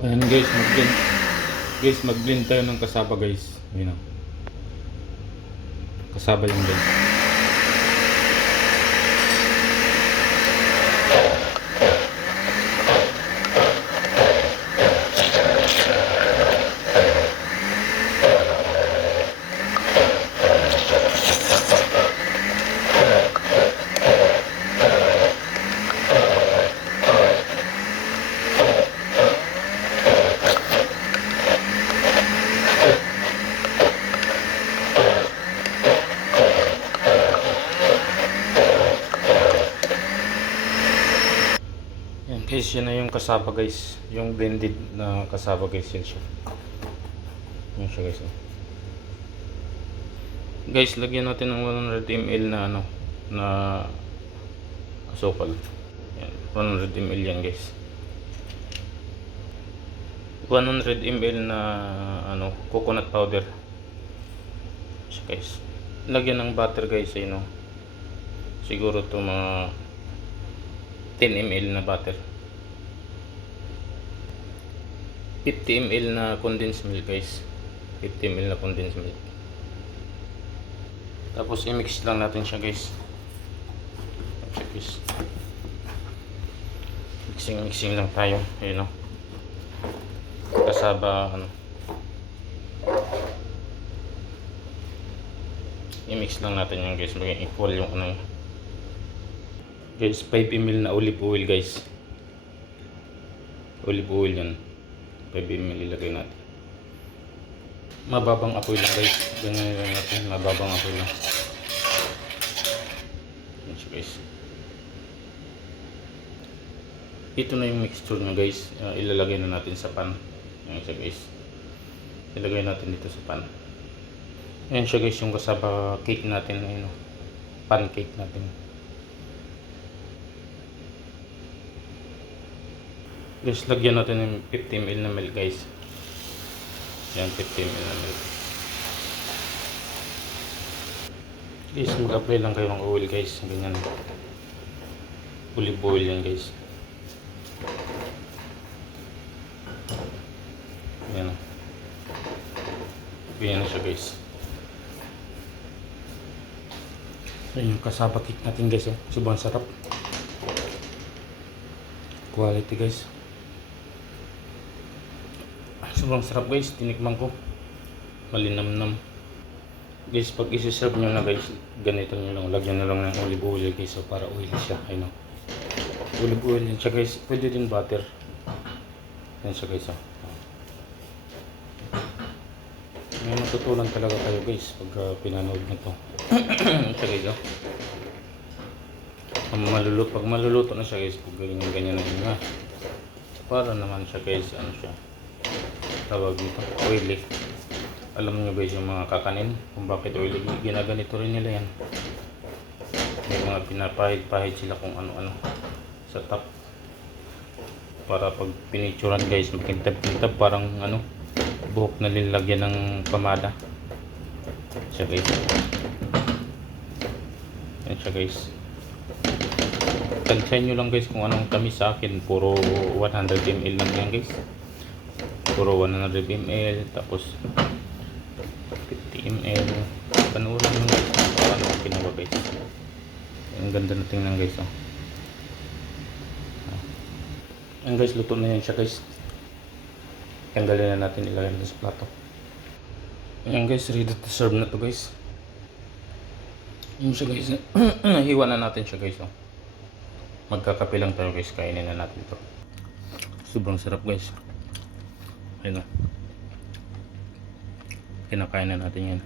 Ayan guys, mag-blend tayo ng kasaba guys. Ayun o. Kasaba yung guys. Yan guys, yan na yung kasaba guys. Yung blended na kasaba guys, yan siya. Yan siya guys. Guys, lagyan natin ng 100 ml na ano, na asukal. Yan, 100 ml yan guys. 100 ml na ano, coconut powder. So guys, lagyan ng butter guys, ayun, no? Siguro to mga 10 ml na butter. 50 ml na condensed milk guys. 50 ml na condensed milk. Tapos i-mix lang natin siya guys. Mixing lang tayo, ayun, no? Kasaba ano. I-mix lang natin yung guys, maging equal yung ano. Guys, 5 ml na olive oil guys. Olive oil yan. 5 ml ilagay natin. Mababang apoy lang guys. Ganyan lang natin, mababang apoy lang. Yan siya guys. Ito na yung mixture nyo guys. Ilalagay na natin sa pan. Yan siya guys. Ilagay natin dito sa pan. Yan siya guys, yung kasaba cake natin. Ayun, pancake natin. Guys, lagyan natin ng 50 ml na milk guys. Yan, 50 ml na milk. Guys, mag-apply lang kayo ng oil guys. Ganyan. Olive oil yan guys. Yan. Ganyan na siya guys. Yan yung kasaba cake natin guys. Sobrang sarap. Quality guys. Sobrang sarap guys, tinikman ko. Malinamnam. Guys, pag isi-serve nyo na guys, ganito nyo lang. Lagyan nyo lang ng olive oil guys, so para oily siya. Ayun, olive oil yan siya guys. Pwede din butter. Yan siya guys. May matutunan talaga kayo guys pag pinanood nyo to. Yan siya guys. Pag maluluto na siya guys, pag ganyan na yun nga. Para naman siya guys, ano siya, tawag nito, oily. Alam nyo guys yung mga kakanin kung bakit oily, ginaganito rin nila yan. May mga pinapahid-pahid sila kung ano-ano sa top, para pag pinicturan guys, makintab-kintab, parang ano, buhok na nilagyan ng pamada. Siya guys. Yan siya guys. Tansyahin nyo lang guys kung anong tamis sa akin. Puro 100 ml lang yan guys. Puro 100 ml. Tapos 50 ml. Panuulan nyo guys kung ano ang ginawa guys. Ang ganda na tingnan guys. Yan guys, luto na yan siya guys. Tanggalin na natin, ilagay natin sa plato. Yan guys, ready to serve na to guys. Yan siya guys. Hiwa na natin siya guys. Magkakape lang tayo guys, kainin na natin ito. Sobrang sarap guys. Ayun, kinakain na natin yan.